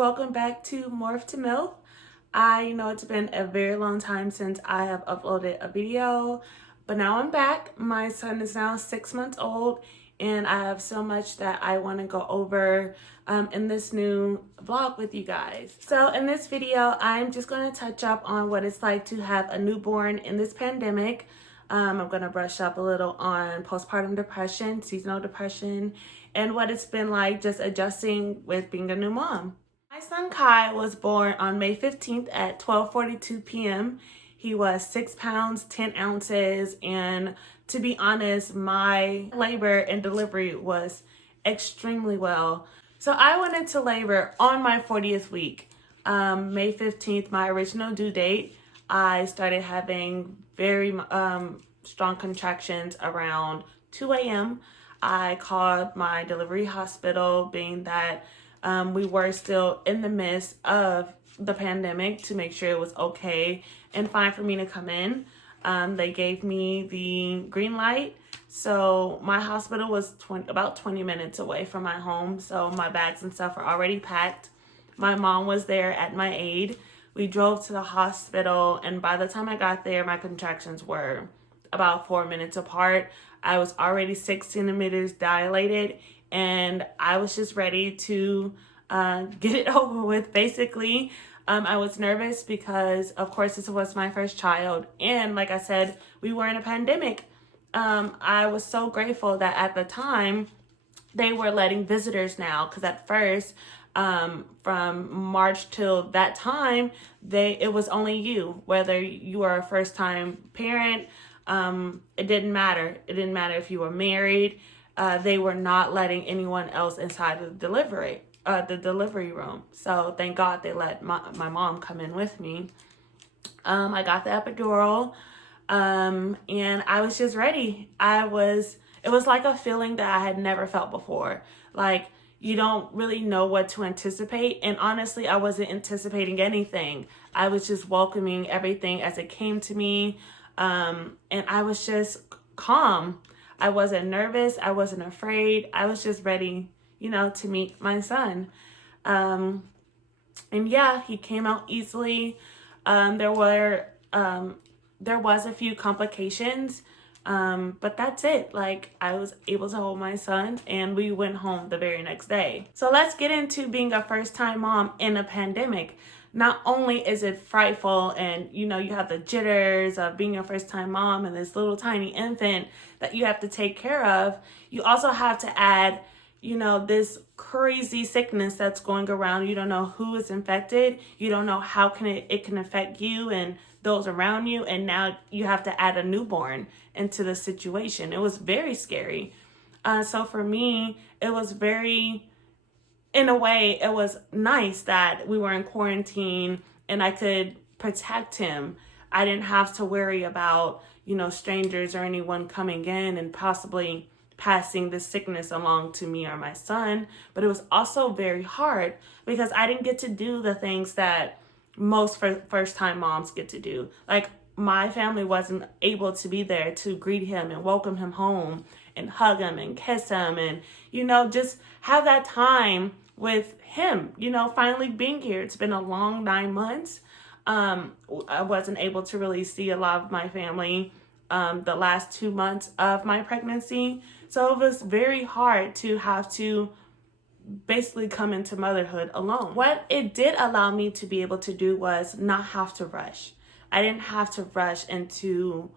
welcome back to Morph to MILF. I know it's been a very long time since I have uploaded a video, but now I'm back. My son is now 6 months old and I have so much that I want to go over in this new vlog with you guys. So in this video, I'm just going to touch up on what it's like to have a newborn in this pandemic. I'm going to brush up a little on postpartum depression, seasonal depression, and what it's been like just adjusting with being a new mom. My son Kai was born on May 15th at 12:42 p.m. He was 6 pounds, 10 ounces, and to be honest, my labor and delivery was extremely well. So I went into labor on my 40th week, May 15th, my original due date. I started having very strong contractions around 2 a.m. I called my delivery hospital, being that we were still in the midst of the pandemic, to make sure it was okay and fine for me to come in. They gave me the green light. So my hospital was about 20 minutes away from my home. So my bags and stuff are already packed. My mom was there at my aid. We drove to the hospital, and by the time I got there, my contractions were about 4 minutes apart. I was already 6 centimeters dilated, and I was just ready to get it over with, basically. I was nervous because, of course, this was my first child, and like I said, we were in a pandemic. I was so grateful that at the time they were letting visitors now, because at first, from March till that time, it was only you, whether you were a first-time parent. It didn't matter. It didn't matter if you were married. They were not letting anyone else inside of the delivery room. So thank God they let my mom come in with me. I got the epidural, and I was just ready. It was like a feeling that I had never felt before. Like, you don't really know what to anticipate. And honestly, I wasn't anticipating anything. I was just welcoming everything as it came to me. And I was just calm. I wasn't nervous. I wasn't afraid. I was just ready, to meet my son. And yeah, he came out easily. There was a few complications, but that's it. Like, I was able to hold my son, and we went home the very next day. So let's get into being a first-time mom in a pandemic. Not only is it frightful, and you have the jitters of being a first-time mom and this little tiny infant that you have to take care of, you also have to add, this crazy sickness that's going around. You don't know who is infected. You don't know how it can affect you and those around you. And now you have to add a newborn into the situation. It was very scary. So for me, it was in a way, it was nice that we were in quarantine and I could protect him. I didn't have to worry about, strangers or anyone coming in and possibly passing the sickness along to me or my son. But it was also very hard because I didn't get to do the things that most first-time moms get to do. Like, my family wasn't able to be there to greet him and welcome him home and hug him and kiss him and, just have that time with him, finally being here. It's been a long 9 months. I wasn't able to really see a lot of my family the last 2 months of my pregnancy. So it was very hard to have to basically come into motherhood alone. What it did allow me to be able to do was not have to rush. I didn't have to rush into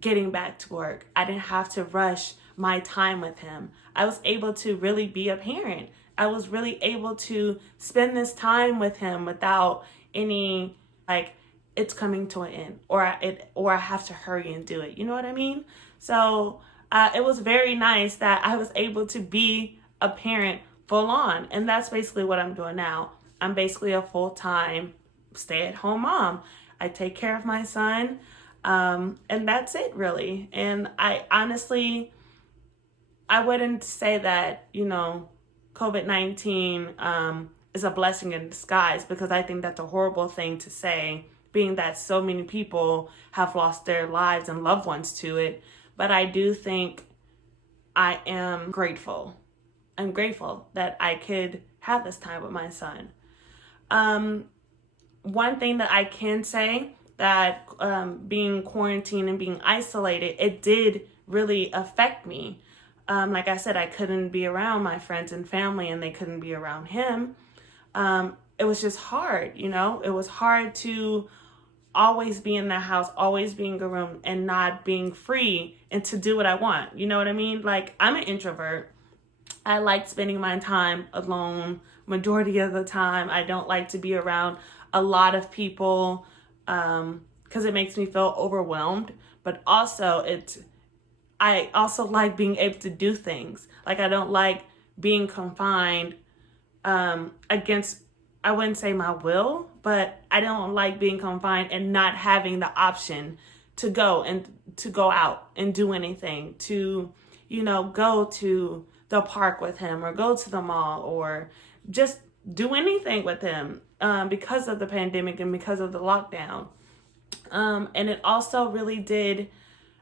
getting back to work. I didn't have to rush my time with him. I was able to really be a parent. I was really able to spend this time with him without any, it's coming to an end, or I have to hurry and do it. You know what I mean? So it was very nice that I was able to be a parent full on. And that's basically what I'm doing now. I'm basically a full-time stay-at-home mom. I take care of my son, and that's it, really. And I honestly, I wouldn't say that, COVID-19 is a blessing in disguise, because I think that's a horrible thing to say, being that so many people have lost their lives and loved ones to it. But I do think I am grateful. I'm grateful that I could have this time with my son. One thing that I can say that being quarantined and being isolated, it did really affect me. Like I said, I couldn't be around my friends and family, and they couldn't be around him. It was just hard, you know? It was hard to always be in the house, always being in a room, and not being free and to do what I want. You know what I mean? Like, I'm an introvert. I like spending my time alone majority of the time. I don't like to be around a lot of people because it makes me feel overwhelmed. But also, I also like being able to do things. Like, I don't like being confined against, I wouldn't say my will, but I don't like being confined and not having the option to go out and do anything, to, go to the park with him or go to the mall or just do anything with him because of the pandemic and because of the lockdown. And it also really did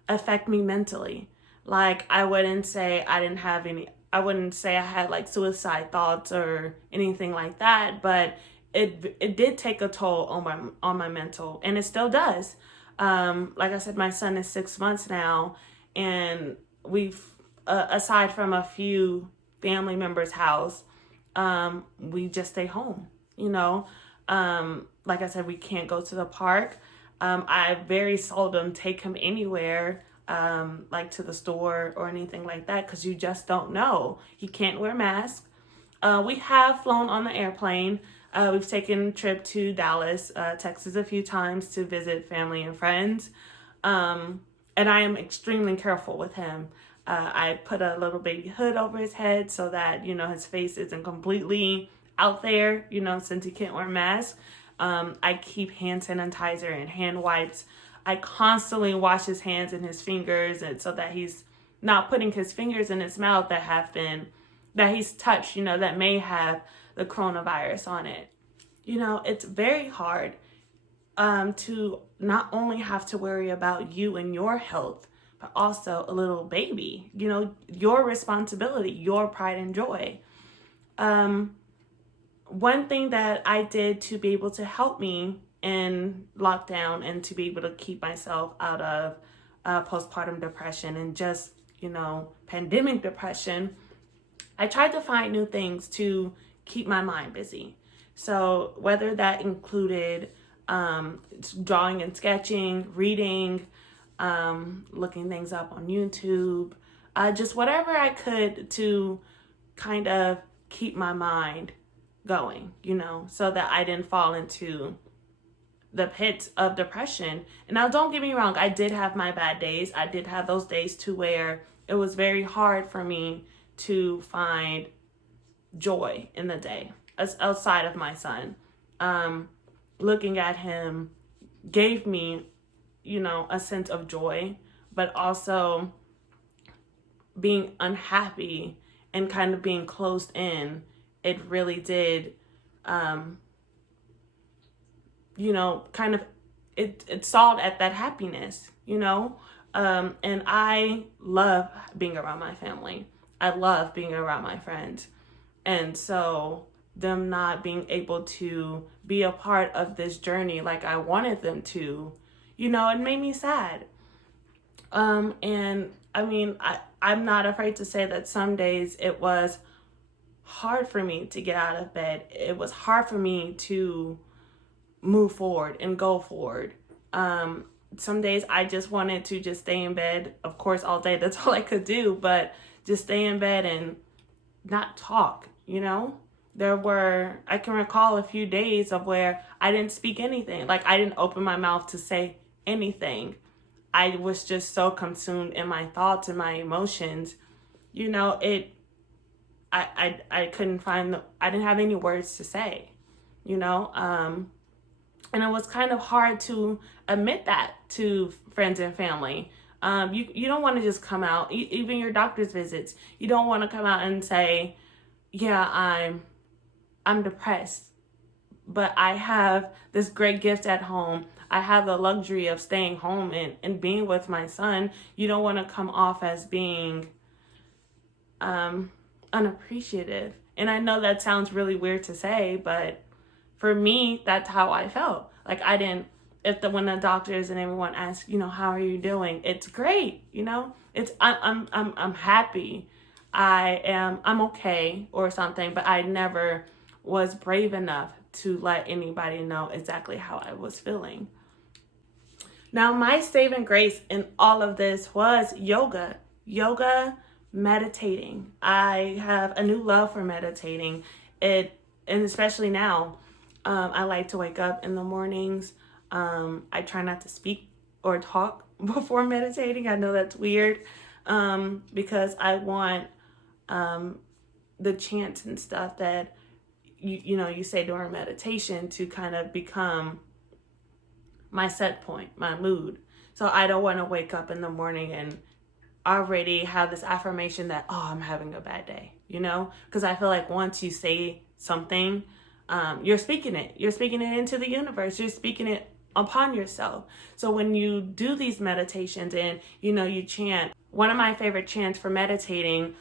affect me mentally. Like, I wouldn't say I wouldn't say I had like suicide thoughts or anything like that, but it did take a toll on my mental, and it still does. Like I said, my son is 6 months now, and we've aside from a few family members' house, we just stay home. Like I said, we can't go to the park. I very seldom take him anywhere, like to the store or anything like that, because you just don't know. He can't wear masks. We have flown on the airplane. We've taken a trip to Dallas, Texas a few times to visit family and friends. And I am extremely careful with him. I put a little baby hood over his head so that, his face isn't completely out there, since he can't wear a mask. I keep hand sanitizer and hand wipes. I constantly wash his hands and his fingers, and so that he's not putting his fingers in his mouth that he's touched, that may have the coronavirus on it. It's very hard to not only have to worry about you and your health, but also a little baby, your responsibility, your pride and joy. One thing that I did to be able to help me in lockdown and to be able to keep myself out of postpartum depression and just, pandemic depression, I tried to find new things to keep my mind busy. So whether that included drawing and sketching, reading, looking things up on YouTube, just whatever I could to kind of keep my mind going, so that I didn't fall into the pits of depression. And now, don't get me wrong, I did have my bad days. I did have those days to where it was very hard for me to find joy in the day outside of my son. Looking at him gave me, a sense of joy, but also being unhappy and kind of being closed in, it really did, kind of, it stalled at that happiness, and I love being around my family. I love being around my friends. And so them not being able to be a part of this journey like I wanted them to, it made me sad. And I mean, I'm not afraid to say that some days it was hard for me to get out of bed. It was hard for me to move forward and go forward. Some days I just wanted to just stay in bed, of course, all day. That's all I could do, but just stay in bed and not talk, I can recall a few days of where I didn't speak anything. Like, I didn't open my mouth to say anything. I was just so consumed in my thoughts and my emotions. I couldn't I didn't have any words to say, and it was kind of hard to admit that to friends and family. You don't want to just come out, even your doctor's visits. You don't want to come out and say, yeah, I'm depressed, but I have this great gift at home. I have the luxury of staying home and being with my son. You don't want to come off as being unappreciative. And I know that sounds really weird to say, but for me, that's how I felt. Like I didn't, when the doctors and everyone asks, how are you doing? It's great, I'm happy. I'm okay or something, but I never was brave enough to let anybody know exactly how I was feeling. Now, my saving grace in all of this was yoga. Meditating. I have a new love for meditating. And especially now, I like to wake up in the mornings. I try not to speak or talk before meditating. I know that's weird, because I want the chants and stuff that you say during meditation to kind of become my set point, my mood. So I don't want to wake up in the morning and already have this affirmation that, oh, I'm having a bad day, because I feel like once you say something, you're speaking it into the universe. You're speaking it upon yourself. So when you do these meditations and, you chant, one of my favorite chants for meditating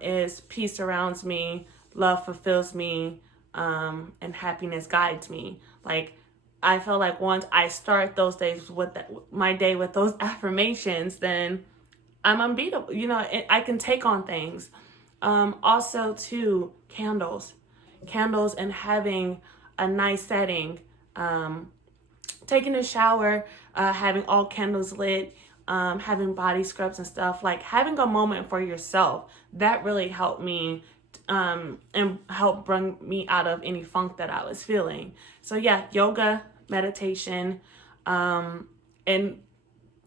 is peace surrounds me, love fulfills me, and happiness guides me. Like, I feel like once I start those days with my day with those affirmations, then I'm unbeatable. I can take on things. Also, too, candles and having a nice setting, taking a shower, having all candles lit, having body scrubs and stuff, like having a moment for yourself. That really helped me and helped bring me out of any funk that I was feeling. So yeah, yoga, meditation, and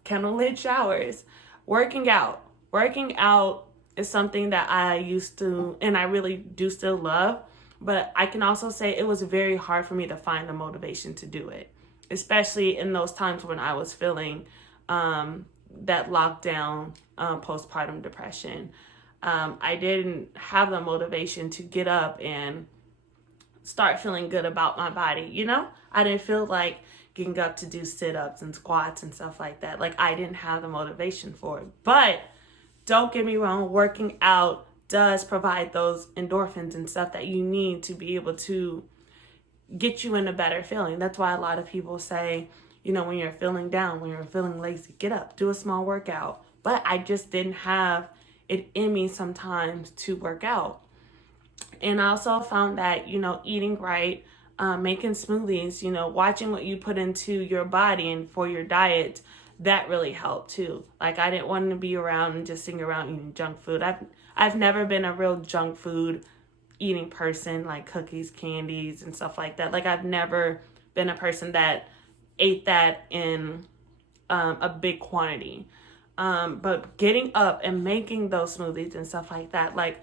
candlelit showers. Working out is something that I used to, and I really do still love, but I can also say it was very hard for me to find the motivation to do it, especially in those times when I was feeling that lockdown, postpartum depression. I didn't have the motivation to get up and start feeling good about my body, I didn't feel like getting up to do sit-ups and squats and stuff like that. Like, I didn't have the motivation for it. But don't get me wrong, working out does provide those endorphins and stuff that you need to be able to get you in a better feeling. That's why a lot of people say, when you're feeling down, when you're feeling lazy, get up, do a small workout. But I just didn't have it in me sometimes to work out. And I also found that, eating right, making smoothies, watching what you put into your body and for your diet, that really helped too. Like, I didn't want to be around and just sitting around eating junk food. I've never been a real junk food eating person, like cookies, candies, and stuff like that. Like, I've never been a person that ate that in a big quantity. But getting up and making those smoothies and stuff like that, like,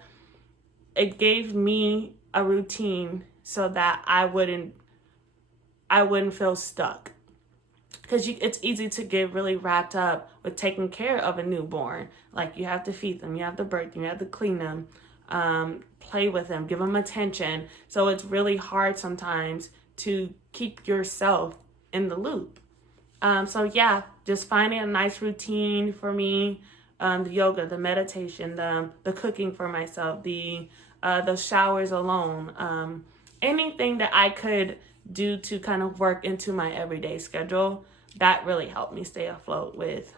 it gave me a routine so that I wouldn't feel stuck. Because it's easy to get really wrapped up with taking care of a newborn. Like, you have to feed them, you have to birth them, you have to clean them, play with them, give them attention. So it's really hard sometimes to keep yourself in the loop. So yeah, just finding a nice routine for me, the yoga, the meditation, the cooking for myself, the showers alone, anything that I could do to kind of work into my everyday schedule, that really helped me stay afloat with,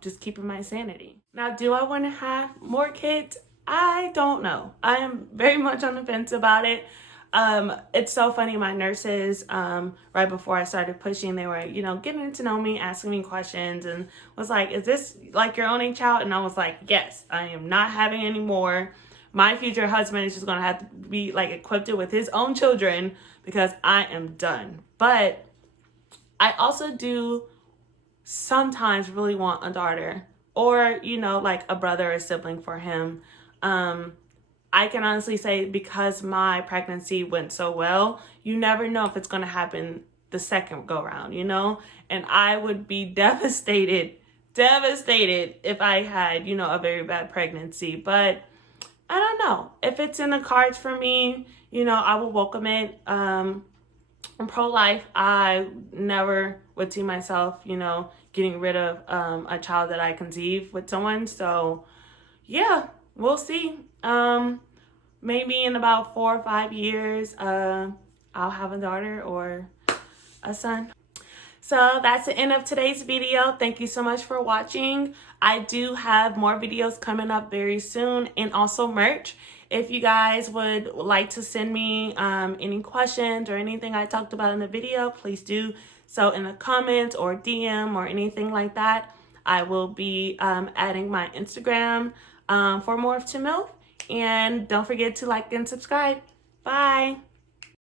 just keeping my sanity. Now, do I want to have more kids? I don't know. I am very much on the fence about it. It's so funny. My nurses, right before I started pushing, they were, getting to know me, asking me questions, and was like, is this like your only child? And I was like, yes, I am not having any more. My future husband is just going to have to be like equipped with his own children because I am done. But I also do sometimes really want a daughter or, like a brother or sibling for him. I can honestly say, because my pregnancy went so well, you never know if it's going to happen the second go round, and I would be devastated if I had, a very bad pregnancy. But I don't know if it's in the cards for me, I will welcome it. I'm pro-life. I never would see myself, getting rid of a child that I conceive with someone. So yeah, we'll see. Maybe in about 4 or 5 years, I'll have a daughter or a son. So that's the end of today's video. Thank you so much for watching. I do have more videos coming up very soon, and also merch. If you guys would like to send me any questions or anything I talked about in the video, please do so in the comments or DM or anything like that. I will be adding my Instagram for more of Tamil. And don't forget to like and subscribe. Bye.